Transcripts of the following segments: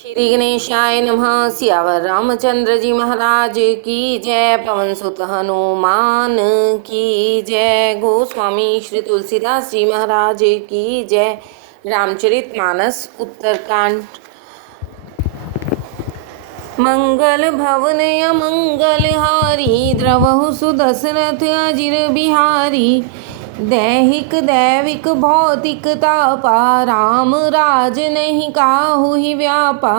श्री गणेशाय नमः। सियावर रामचंद्र जी महाराज की जय। पवन सुत हनुमान की जय। गोस्वामी श्री तुलसीदास जी महाराज की जय। रामचरितमानस उत्तरकांड। मंगल भवन अमंगल हारी, द्रवहु सुदशरथ अजिर बिहारी। दैहिक दैविक भौतिक तापा, राम राज नहीं काहू ही व्यापा।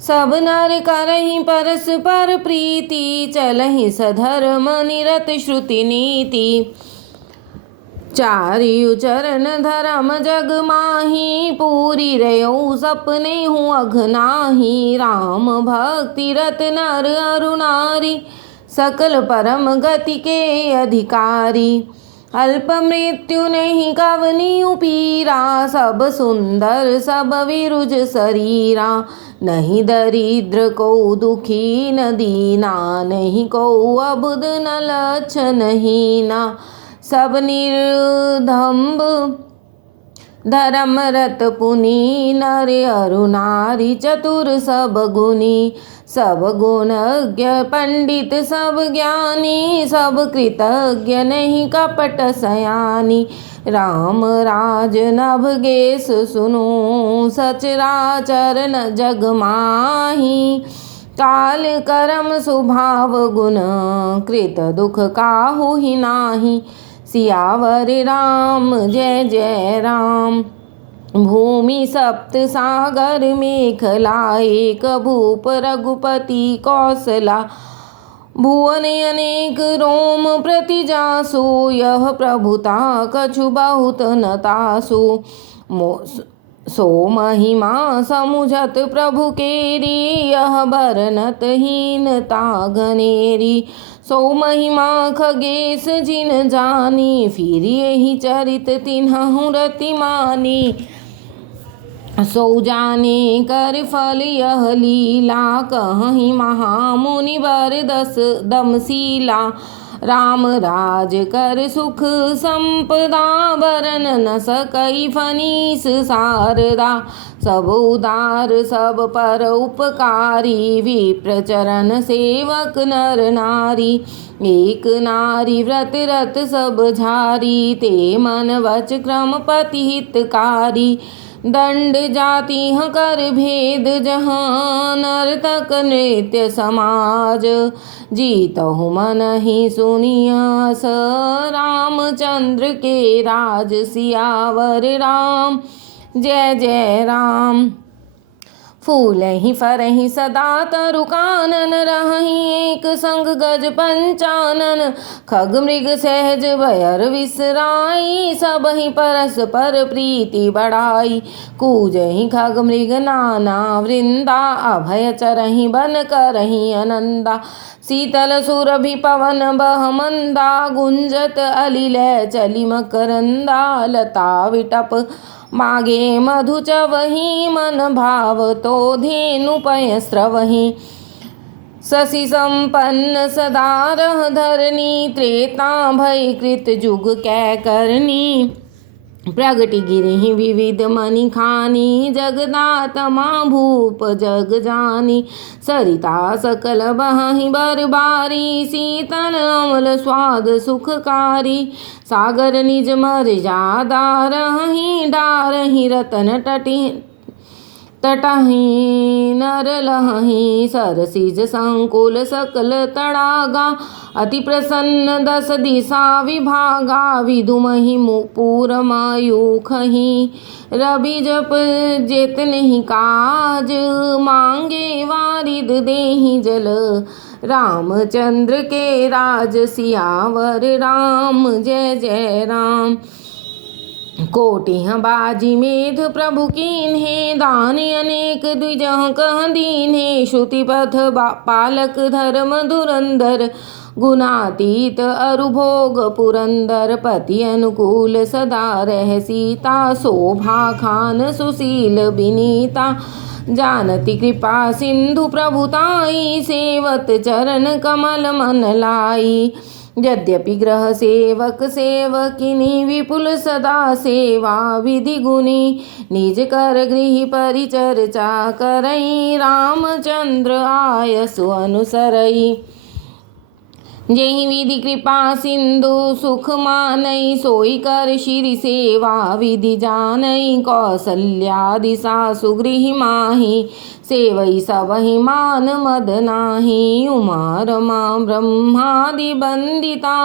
सब नर करहि परस्पर प्रीति, चलहि सधर्म निरत श्रुति नीति। चारियु चरण धर्म जग माही, पूरी रयो सपने हूँ अघनाही। राम भक्ति रत नर अरु नारी, सकल परम गति के अधिकारी। अल्प मृत्यु नहीं कवनी उपीरा, सब सुंदर सब विरुज शरीरा। नहीं दरिद्र को दुखी न दीना, नहीं को अबुद न लक्षण हीना। सब निर्धम्ब धर्म रत पुनि, नर अरु नारी चतुर सब गुनी। सब गुणज्ञ पंडित सब ज्ञानी, सब कृतज्ञ नहीं कपट सयानी। राम राज नभ गेस सुनो, सचराचर न जग माही। काल करम स्वभाव गुण, कृत दुख काहू ही नाही। सियावर राम जय जय राम। भूमि सप्त सागर मेखला, एक भूप रघुपति कौशला। भुवन अनेक रोम प्रतिजासु, यह प्रभुता कछु बहुत न तासु। सो महिमा समुझत प्रभु केरी, यह बरनत हीनता घनेरी। सो महिमा खगेश जिन जानी, फिर यही चरित तिन्हु रति मानी। सो जाने कर फल यह लीला, कहीं महामुनि बर दमशीला। राम राज कर सुख संपदा, बरन न सकई फनीस शारदा। सब उदार सब पर उपकारी, विप्र चरण सेवक नर नारी। एक नारी व्रत रत सब झारी, ते मन वच क्रम पति हितकारी। दंड जाति कर भेद जहाँ, नर्तक नृत्य समाज। जीतहु मन ही सुनियास, रामचंद्र के राज। सियावर राम जय जय राम। फूलहि फरहि सदा तरु कानन, रहहि एक संग गज पंचानन। खग मृग सहज भयर विसराई, सबहि परस्पर प्रीति बढ़ाई। कूजहि खग मृग नाना वृंदा, अभय चरहि बन करहि आनंदा। शीतल सुरभि पवन बह मंदा, गुंजत अलिल चलि मकरंदा। लता विटप मागे मधु चवहि, मन भाव तो धेनु पय स्रवहि। शशि संपन्न सदा रह धरनी, त्रेता भय कृत जुग कै करनी। प्रगति गिरि विविध मणि खानी, जगदात्मा भूप जग जानी। सरिता सकल बहि बरबारी, शीतल अमल स्वाद सुखकारी। सागर निज मर्यादा रहहि, डारहि रतन तटहि नर लहहि। सरसिज संकुल सकल तड़ागा, अति प्रसन्न दस दिशा विभागा। विदुमहि पूर मयूखहि, रवि जप जेतनहि काज। मांगे वारिद देहि जल, रामचंद्र के राज। सियावर राम जय जय राम। कोटिह बाजी मेध प्रभु कीन्हे, दान अनेक द्विजह कह दीन्हे। श्रुति पथ पालक धर्म धुरंधर, गुणातीत अरु भोग पुरंदर। पति अनुकूल सदा रह सीता, शोभा खान सुशील विनीता। जानती कृपा सिंधु प्रभुताई, सेवत चरण कमल मन लाई। यद्यपि ग्रह सेवक सेवकिनी विपुल सदा सेवा विधि गुनी, निज कर गृह परिचर्चा करई, रामचंद्र आयसु अनुसरई। जेहि विधि कृपा सिंधु सुख मानई, सोई कर श्री सेवा विधि जानई, कौसल्यादि सासु गृह माही, सेवई सबहि मान मद नाही। उमा रमा ब्रह्मादि बंदिता,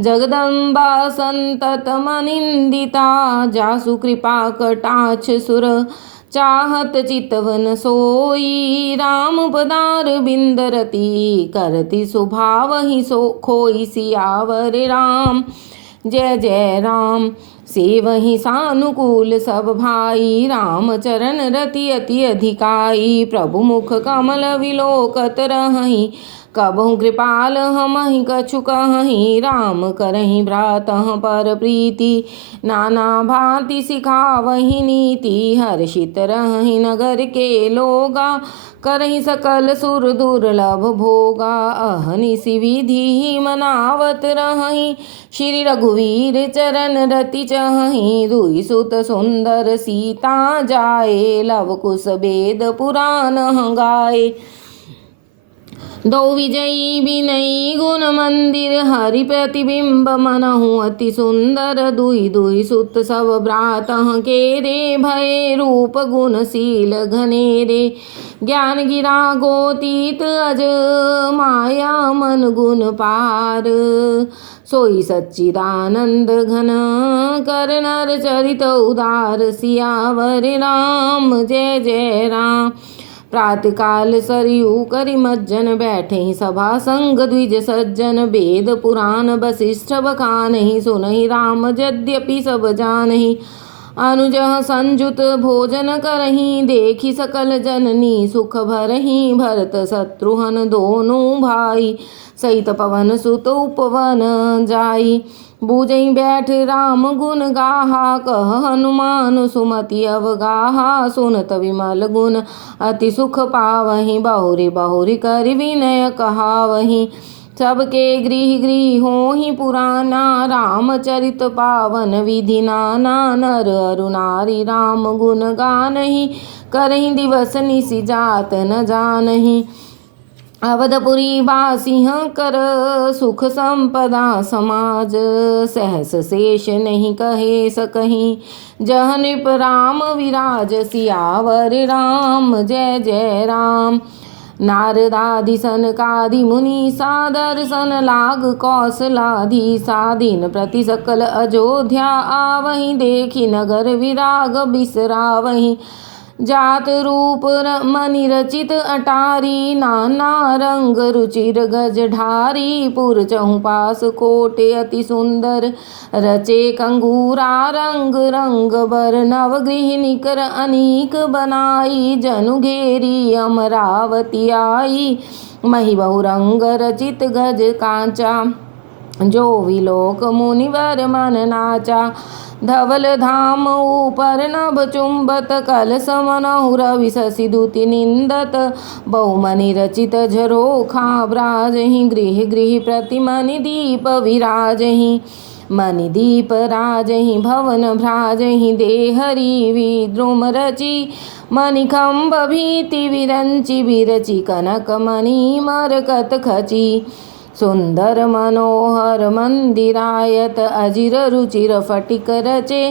जगदम्बा संतत मनिंदिता, जासु कृपा कटाक्ष सुर चाहत चितवन सोई, राम पदार बिंदरती करति सुभावहि सो खोई, सियावर राम जय जय राम। सेवहि सानुकूल सब भाई, राम चरण रति अति अधिकाई, प्रभु मुख कमल विलोकत रहहि, कबहु कृपाल हमहि कछु कहहि, राम करहि भ्रातः पर प्रीति, नाना भांति सिखावहि नीति, हर्षित रहहि नगर के लोगा, करहि सकल सुर दुर्लभ भोगा, अहनिशि विधि मनावत रहहि, श्री रघुवीर चरण रति चहहि, दुई सुत सुंदर सीता जाए, लव कुश वेद पुराण गाए। दो विजयी विनयी गुण मंदिर, हरि प्रतिबिंब मनहु अति सुंदर, दुई दुई सुत सब भ्रातः के रे, भय रूप गुणशील घनेरे, ज्ञान गिरा गोतीत अज माया मन गुण पार, सोई सच्चिदानंद घन कर नर चरित उदार, सियावर राम जय जय राम। प्रातः काल सरयू करि मज्जन, बैठे सभा संग द्विज सज्जन, वेद पुराण वशिष्ठ बखानहि, सुनहि राम यद्यपि सब जानहि, अनुज संजुत भोजन करहि, देखि सकल जननी सुख भरहि, भरत शत्रुघ्न दोनों भाई, सहित पवन सुत उपवन जाई, बूझई बैठ राम गुण गाहा, कह हनुमान सुमति अवगाहा, सुनत विमल गुण अति सुख पावहि, बहुरी बहुरी कर विनय कहावहि, सबके गृह गृह होहि पुराना, रामचरित पावन विधि नाना, नर अरु नारी राम गुण गानहि, करहि दिवस निशि जात न जानहि, अवधपुरी बासिंह कर सुख संपदा समाज, सहस शेष नहीं कहे सकहीं, जह नृप राम विराज, सियावर राम जय जय राम। नारदादि सनकादि मुनि सा दर्शन लाग, कौशलाधि साधीन प्रति सकल अयोध्या आवहि, देखि नगर विराग बिसरावहि, जात रूप मणि रचित अटारी, नाना रंग रुचिर गज ढारी, पुर चहुपास कोटे अति सुंदर, रचे कंगूरा रंग रंग बर, नव गृह निकर अनीक बनाई, जनु घेरी अमरावती आई, मही बहुरंग रचित गज कांचा, जो विलोक मुनिवर मन नाचा, धवल धाम ऊपर नभ चुंबत, कलश मनहु रवि शशि दूति निंदत, बहुमनि रचित झरोखा ब्राजहि, गृह गृह प्रति मणि दीप विराजहि, मणि दीप राजहि, भवन भ्राजहि, देहरी विद्रुम रचि, मणिखंभ भीति विरंचि, विरचि कनक मणि मरकत खचि, सुंदर मनोहर मंदिरायत, अजिर रुचिर फटिक रचे,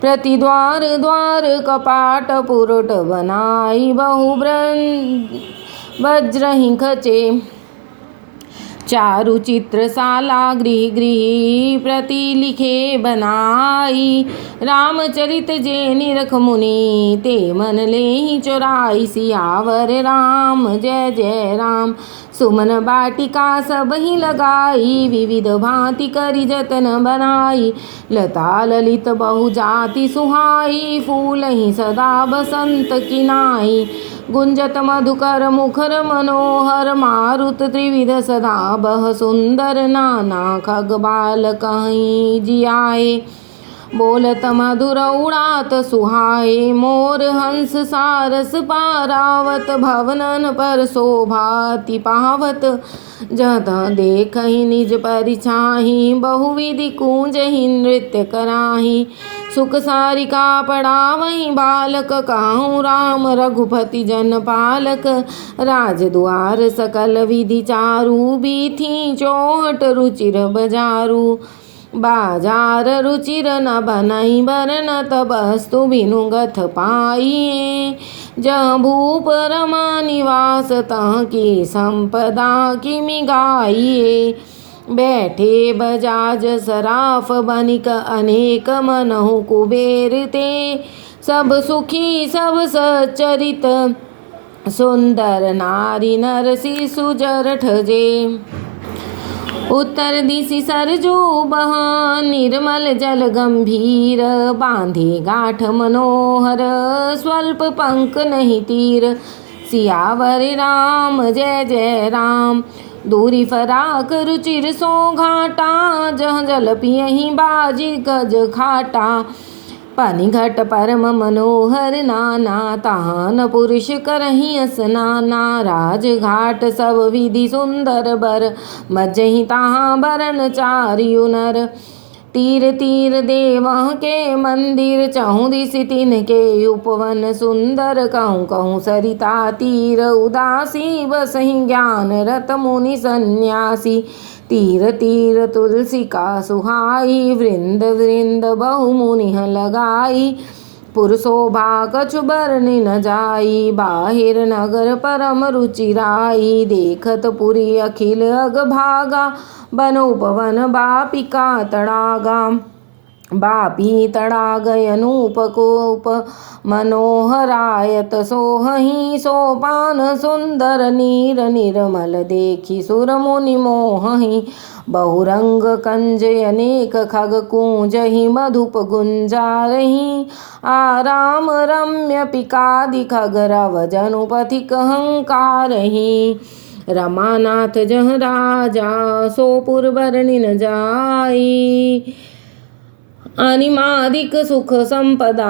प्रति द्वार द्वार कपाट पुरुट बनाई, बहु वज्रहि खचे, चारु चित्रशाला गृह गृह प्रति लिखे बनाई, रामचरित जे निरख मुनि, ते मन लेहि चोराई, सियावर राम जय जय राम। सुमन बाटिका सब ही लगाई, विविध भांति करि जतन बनाई, लता ललित बहु जाति सुहाई, फूल ही सदा बसंत किनाई, गुंजत मधुकर मुखर मनोहर, मारुत त्रिविध सदा बह सुंदर, नाना खग बाल कहीं जियाए, बोलत मधुर उड़ात सुहाए, मोर हंस सारस पारावत, भवनन पर शोभाति पावत। जत देखहि निज परिछाहि, बहुविधि कूंजहि नृत्य कराहि। सुख सारिका पड़ावहि बालक, कहूँ राम रघुपति जन पालक। राजद्वार सकल विधि चारु, बीथी चौहट रुचिर बजारू। बाजार रुचिर न बनई बरनत, वस्तु बिनुगथ पाइए। जहाँ भूप रमा निवास, तहाँ की संपदा किमि गाइए। बैठे बजाज सराफ, बनिक अनेक मनहु कुबेर ते। सब सुखी सब सच्चरित, सुंदर नारी नर शिशु जरठ जे। उत्तर दिशि सरजू बहा, निर्मल जल गंभीर। बांधे गाठ मनोहर, स्वल्प पंख नहीं तीर। सियावर राम जय जय राम, दूरी फराक रुचिर सो घाटा। जह जल पियहि बाजी गज खाटा। पानी घट परम मनोहर नाना, तहान पुरुष करहि स्नाना। राज घाट सब विधि सुंदर बर, मज्जहि तहाँ बरन चारियु नर। तीर तीर देवह के मंदिर, चहुँ दिसि तिनके उपवन सुंदर। कहूँ कहूँ सरिता तीर, उदासी बसहि ज्ञान रत मुनि सन्यासी। तीर तीर तुलसी का सुहाई, वृंद वृंद बहु मुनिह लगाई। पुरशोभा कछु बरनि न जाई, बाहिर नगर परम रुचिराई। देखत पुरी अखिल अग भागा, बन उपवन बापिका तड़ागा। बापी तड़ाग अनूप कोप, मनोहरायत सोहहि। सोपान सुंदर नीर निर्मल, देखि सुर मुनि मोहहि। बहुरंग कंज अनेक खग कूंजहि, मधुप गुंजारहि। आराम रम्य पिकादि खग, रव जनु पथिक हंकारहि। रमानाथ जह राजा, सोपुर बरनि न जाई। अनिमादिक सुख संपदा,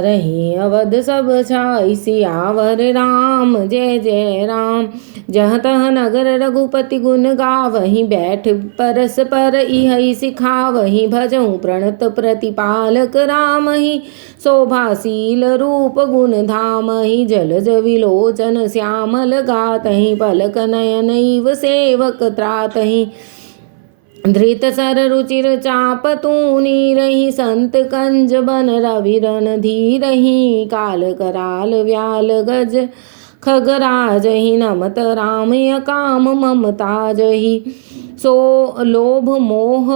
रही अवध सब छाई। सियावर राम जय जय राम, जहाँ तहाँ नगर रघुपति गुण गावहि। बैठ परस पर इहै सिखावहि, भजहु प्रणत प्रतिपालक रामहि। शोभाशील रूप गुण धामहि, जलज विलोचन श्यामल गातहि। पलक नयन इव सेवक त्रातहि, धृत सर रुचिर चाप तूनी रही। संत कंज बन रविरन धीरहि, काल कराल व्याल गज खगराजहि। नमत राम काम ममताजहि, सो लोभ मोह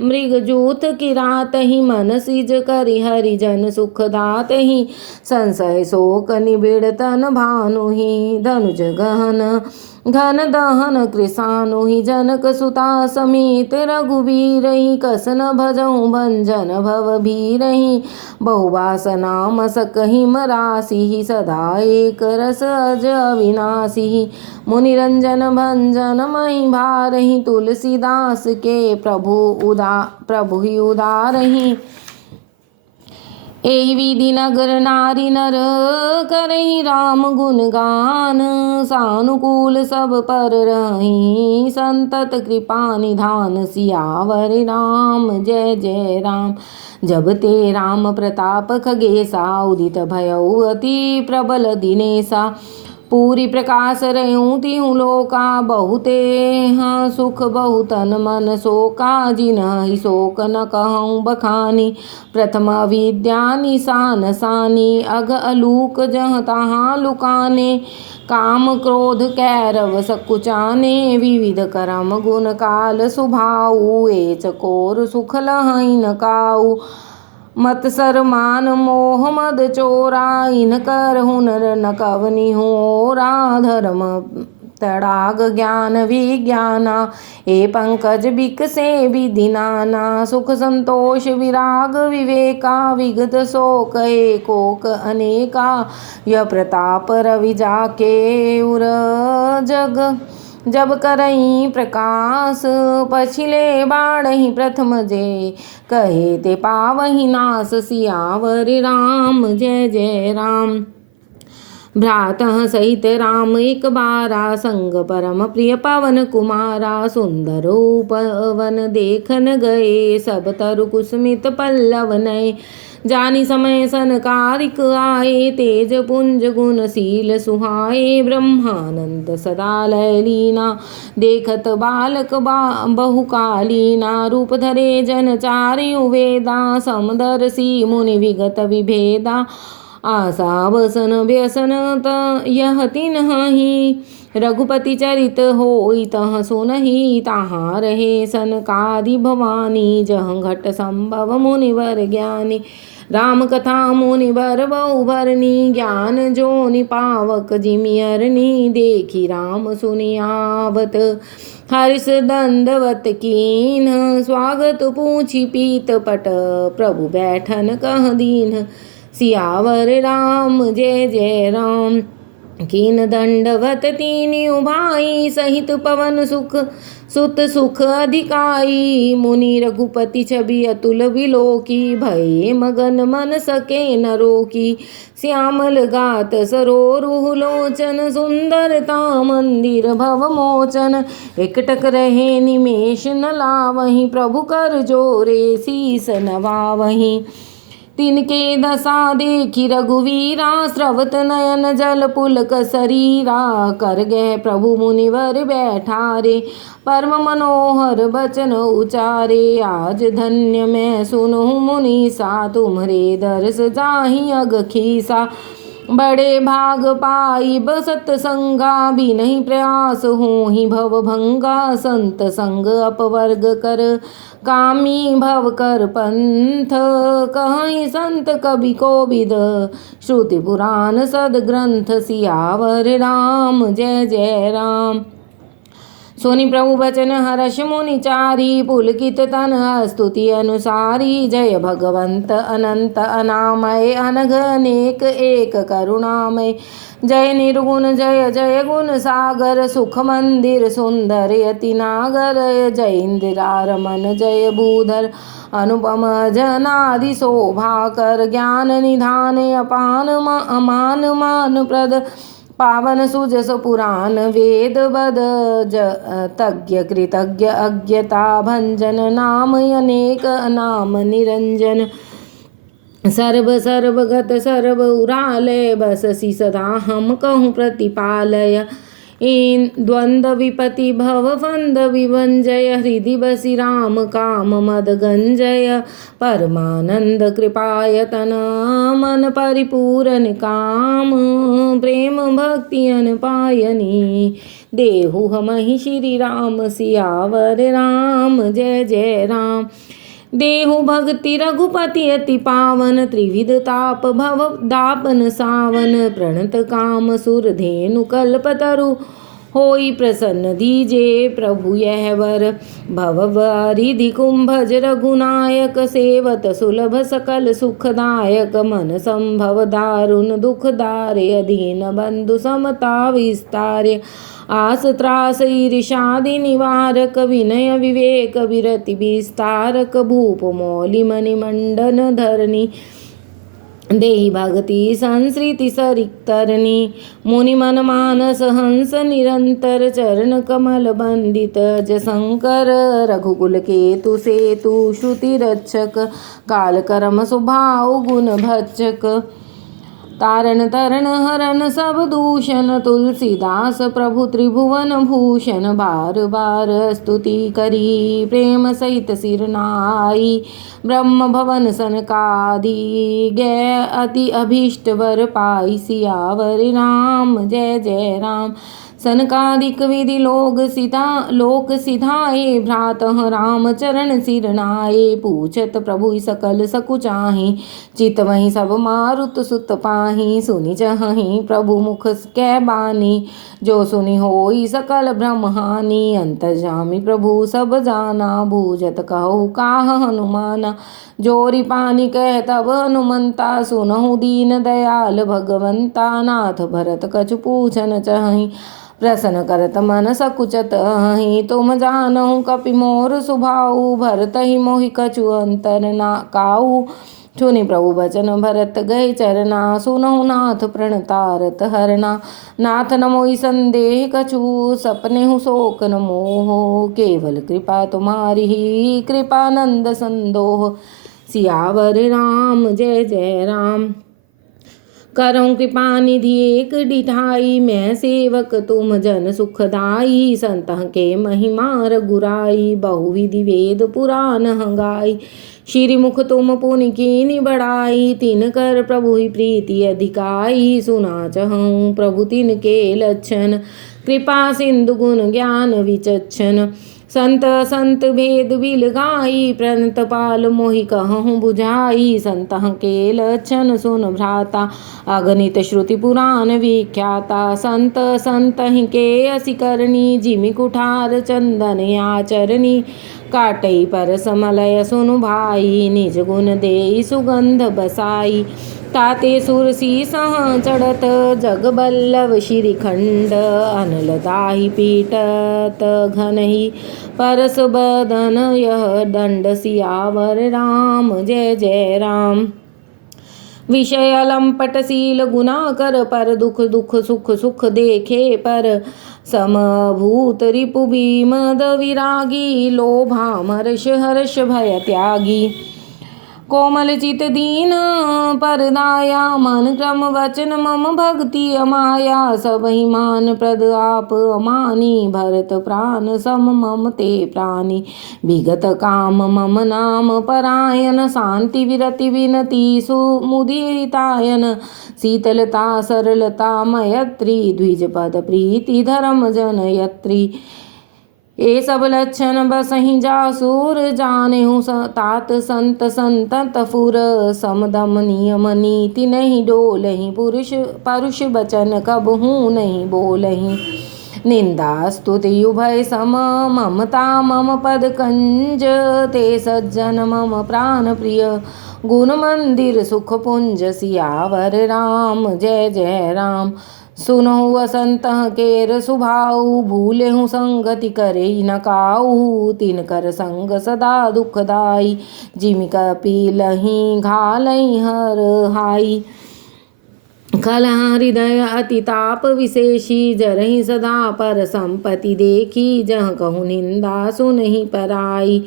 मृग जूथ किरातहि। मन सिज करि हरिजन सुख दातहि, संशय शोक निबिड़ तन भानुहि। धनुज गहन घन दहन कृसानुहि, जनक सुता समेत रघुबीरहि। कसन भजहु भंजन भव भीरहि, बहुवासना मसक हिम राशिहि। सदा एक रस अज अविनाशिहि, मुनिरंजन भंजन महि भारहि। तुलसीदास के प्रभु ही उदारहि, एहि विधि नगर नारी नर करहि राम गुण गान। सानुकूल सब पर रहि, संतत कृपा निधान। सियावर राम जय जय राम, जब ते राम प्रताप खगेसा। उदित भयउ अति प्रबल दिनेसा, पूरी प्रकाश रहूं तिहु लोका। बहुते हाँ सुख बहुतन मन शोका, जिनहि शोक न कहूँ बखानी। प्रथम विद्या निशान सानी, अग अलूक जहाँ तहाँ लुकाने। काम क्रोध कैरव सकुचाने, विविध करम गुण काल सुभाऊ। एच कोर सुख लहै न काऊ, मत्सर मान मोह मद चोरा। इन कर हुनर न कवनी होरा, धर्म तड़ाग ज्ञान विज्ञाना। ए पंकज बिकसे विधि नाना, सुख संतोष विराग विवेका। विगत शोक एकोक अनेका, यह प्रताप रवि जाके उर। जग जब करई प्रकाश पछिले बाढ़हि प्रथम जय, कहे ते पावहि नास सियावर राम जय जय राम। भ्रातः सहित राम एक बारा, संग परम प्रिय पवन कुमारा। सुंदर उपवन देखन गए, सब तरु कुसुमित पल्लव नए। जानी समय सनकादिक आए, तेज पुंज गुणशील सुहाए। ब्रह्मानंद सदा लय लीना, देखत बालक बहुकालीना। रूप धरे जन चारु वेदा, समदर्शी मुनि विगत विभेदा। आशा वसन व्यसन यह तिन्हि, रघुपति चरित होई तह सुनहि। तहाँ रहे सनकादि भवानी, जहाँ घट संभव मुनिवर ज्ञानी। राम कथा मुनिवर बहु भरनी, ज्ञान जोनि पावक जिमियरनी। देखी राम सुनियावत हर्ष दंडवत कीन्ह, स्वागत पूछी पीत पट प्रभु बैठन कह दीन्ह। सियावर राम जय जय राम, कीन दंडवत तीन भाई। सहित पवन सुत सुख अधिकाई, मुनि रघुपति छवि अतुल बिलोकी। भये मगन मन सके न रोकी, श्यामल गात सरोरुह लोचन। सुंदरता मंदिर भव मोचन, एकटक रहे निमेष न लावहीं। प्रभु कर जोरे शीस नवावहीं, तिनके दशा देखी रघुवीरा। स्रवत नयन जल पुलक शरीरा, कर गए प्रभु मुनिवर बैठारे। परम मनोहर बचन उचारे, आज धन्य मैं सुनु मुनीसा। तुम्हरे दर्श जाहि अग खीसा, बड़े भाग पाई बसत संगा। भी नहीं प्रयास होहि भव भंगा, संत संग अपवर्ग कर कामी। भव कर पंथ कहीं संत कवि कोविद, श्रुति पुराण सद ग्रंथ। सियावर राम जय जय राम। सुनि प्रभु बचन हर्ष मुनि चारी, पुलकित तन स्तुति अनुसारी। जय भगवंत अनंत अनामय, अनघ अनेक एक करुणामय। जय निर्गुण जय जय गुण सागर, सुख मंदिर सुंदर यति नागर। जय इंदिरा रमन जय भूधर, अनुपम जनादि शोभाकर। ज्ञान निधान अपान अमान मान प्रद, पावन सुजस पुराण वेद बद। तज्ञ कृतज्ञ अज्ञता भंजन, नाम अनेक नाम निरंजन। सर्व सर्वगत सर्व उरालय, बससी सदा हम कहूँ प्रतिपालय। इन द्वंद्व विपति भव फंद विभंजय, हृदि बसी राम काम मद गंजय। परमानंद कृपायतन मन परिपूरन काम, प्रेम भक्ति अन पायनी। देहु हमहि श्री राम सियावर राम जय जय राम। देहु भक्ति रघुपति अति पावन, त्रिविध ताप भव दापन सावन। प्रणत काम सुर धेनु कल्पतरु, होई प्रसन्न दीजे प्रभु यह वर। भव वारिधि कुंभज रघुनायक, सेवत सुलभ सकल सुखदायक। मन संभव दारुण दुख दारे, अधीन बंधु समता विस्तार्य। आस त्रास ईर्षादि निवारक, विनय विवेक विरति विस्तारक। भूप मौलि मणिमंडन धरनी, देहि भगति संस्कृति सरिक्तरणी। मुनि मन मानस हंस निरंतर, चरण कमल बंदित जशंकर। रघुकुल केतु सेतु श्रुति रक्षक, काल कर्म स्वभाव गुण भक्षक। तारण तरण हरण सब दूषण, तुलसीदास प्रभु त्रिभुवन भूषण। बार बार स्तुति करी प्रेम सहित सिर नाई, ब्रह्म भवन सनकादि गए अति अभीष्ट वर पाई। सियावर राम जय जय राम। सनकादिक विधि लोक सिधाए, भ्रातः राम चरण सिर नाए। पूछत प्रभु सकल सकुचाहि, चित वही सब मारुत सुत पाहि। सुनि चहहि प्रभु मुख कै बानी, जो सुनि होई सकल भ्रम हानि। अंतर्यामी प्रभु सब जाना, बूझत कहु काह हनुमाना। जोरी पानी कह तब हनुमंता, सुनहु दीन दयाल भगवंता। नाथ भरत कछु पूछन चहि, प्रसन्न करत मन सकुचत हहि। तुम जानहु कपि मोर स्वभाव, भरत ही मोहि कछु अंतर ना काऊ। सुनि प्रभु बचन भरत गए चरना, सुनहु नाथ प्रणतारत हरना। नाथ न मोहि संदेह कछु, सपनेहु शोक न मोह। केवल कृपा तुम्हारी ही, कृपानंद संदोह। सियावर राम जय जय राम। करऊँ कृपा निधि एक डिठाई, मैं सेवक तुम जन सुखदाई। संतह के महिमा रघुराई, बहुविधि वेद पुराण हंगाई। श्रीमुख तुम पुनि कीनि बढ़ाई, तिन कर प्रभु ही प्रीति अधिकाई। सुना चहऊँ प्रभु तिन के लक्षण, कृपा सिंधु गुण ज्ञान विचक्षण। संत संत भेद बिल गाई, प्रणत पाल मोहि कहूँ बुझाई। संतह के लक्षण सुन भ्राता, अगणित श्रुति पुराण विख्याता। संत संतहि के असी करनी, जिमि कुठार चंदन आचरणी। काटई पर समलय सुनु भाई, निज गुण देई सुगंध बसाई। ताते सुरसी सह चढ़त, जग बल्लभ श्रीखंड। अनल दाहि पीटत घनहि, परस बदन यह दंड। सियावर राम जय जय राम। विषय लंपट शील गुना कर, पर दुख दुख सुख सुख देखे पर। समभूत रिपु भीमद विरागी, लोभामर्ष हर्ष भय त्यागी। कोमल चित दीन पर दाया, मन क्रम वचन मम भक्ति अमाया। सबहि मान प्रद आप अमानी, भरत प्राण सम मम ते प्राणी। विगत काम मम नाम परायण, शांति विरति विनति सुमुदितायन। शीतलता सरलता मयत्री, द्विज पद प्रीति धर्म जनयत्री। ए सब लक्षण बसहि जासुर, जानेहु तात संत संतत फुर। समदम नियम नीति नहीं डोलहि, पुरुष परुष बचन कबहु नहीं बोलहि। निंदा स्तुति उभय सम, ममता मम पद कंज। ते सज्जन मम प्राण प्रिय, गुण मंदिर सुख पुंज। सियावर राम जय जय राम। सुनहु असंतः केर सुभाऊ, भूलेहु संगति करे न काऊ। तिनकर संग सदा दुखदाई, जिमि कपिलहि घालई हर हाई। कलह हृदय अति ताप विशेषी, जरहि सदा पर संपत्ति देखी। जह कहूँ निंदा सुनहि पराई,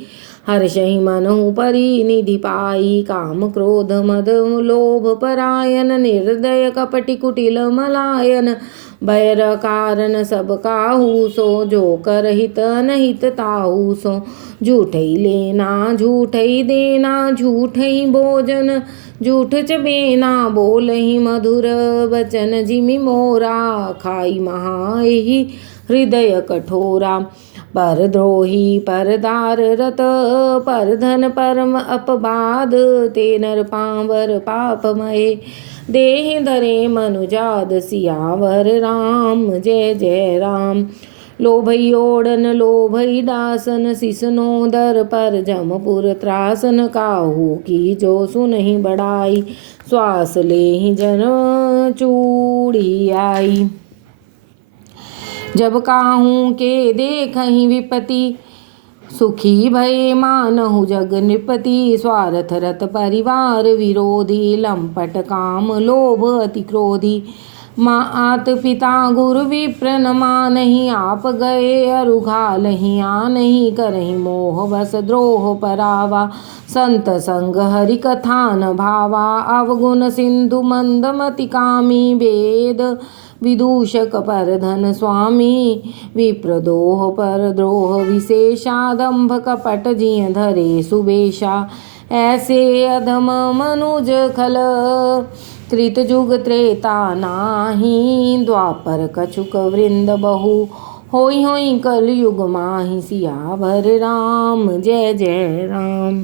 हर्षहि मनहु परिनिधि पाई। काम क्रोध मद लोभ परायन, निर्दय कपटि कुटिल मलायन। बैर कारण सब काहू सो, जो कर हित अनहित ताहू सो। झूठई लेना झूठई देना, झूठई भोजन झूठ चबेना। बोलहि मधुर बचन जिमि मोरा, खाई महाहि हृदय कठोरा। पर द्रोही परदार रत, पर धन परम अपबाद। ते नर पावर पापमय, देहि धरे मनुजाद। सियावर राम जय जय राम। लोभई ओढ़न लोभई दासन, सिसनोदर पर जमपुर त्रासन। काहू की जो सुनहि बढ़ाई, श्वास लेहि जन चूड़ी आई। जब काहू के देखहि विपति, सुखी भये मानहु जग नृपति। स्वार्थ रत परिवार विरोधी, लंपट काम लोभ अति क्रोधी। मात पिता गुरु विप्र न मानहि, आप गए अरु घालहि आनहि। करहि मोह बस द्रोह परावा, संत संग हरि कथा न भावा। अवगुण सिंधु मंदमति कामी, वेद विदूषक पर धन स्वामी। विप्रदोह पर द्रोह विशेषा, दंभ कपट जिय धरे सुबेशा। ऐसे अधम मनुज खल, कृत जुग त्रेता नाही। द्वापर कछुक वृंद बहु, होई होई कलयुग माहि। सियावर राम जय जय राम।